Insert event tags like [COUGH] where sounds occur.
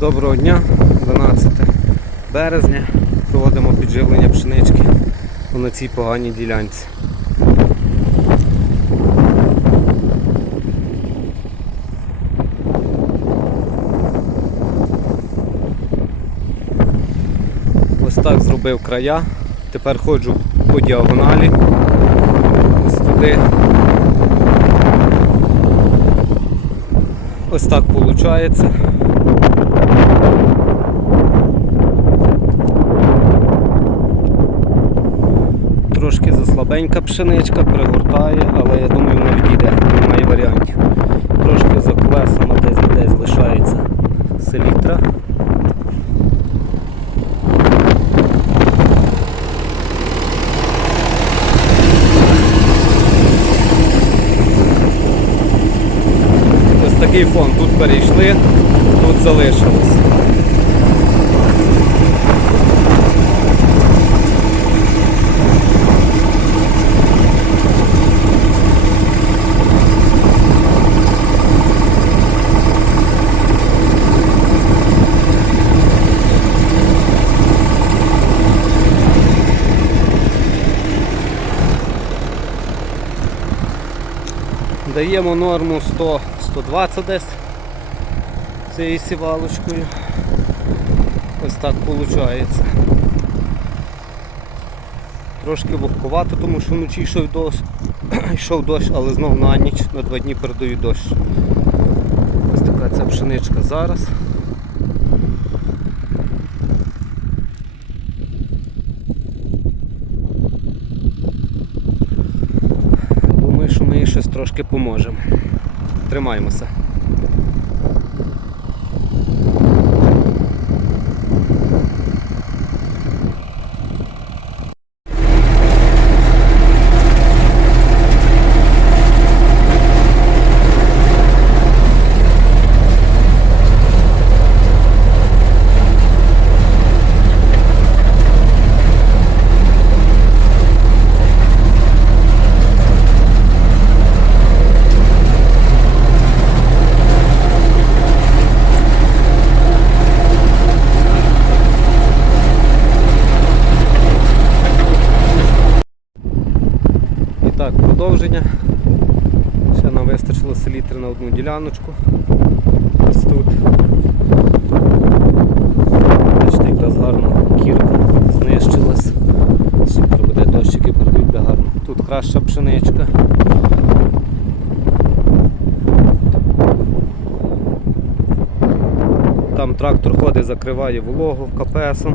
Доброго дня, 12 березня. Проводимо підживлення пшенички на цій поганій ділянці. Ось так зробив края. Тепер ходжу по діагоналі. Ось туди. Ось так виходить. Трошки заслабенька пшеничка, пригортає, але я думаю вона відійде, немає варіантів. Трошки за колесами десь десь лишається селітра. Ось такий фон. Тут перейшли, тут залишилось. Даємо норму 100-120 десь цією сівалочкою. Ось так виходить. Трошки вогкувато, тому що вночі йшов дощ, [CLEARS THROAT] йшов дощ, але знов на ніч на два дні передаю дощ. Ось така ця пшеничка зараз. Думаю, що ми їй щось трошки поможемо. Тримаємося. Ще нам вистачило селітри на одну діляночку. Ось тут. Бачите, якраз гарно кірка знищилась. Супер буде дощики буде гарно. Тут краща пшеничка. Там трактор ходить, закриває вологу КПСом.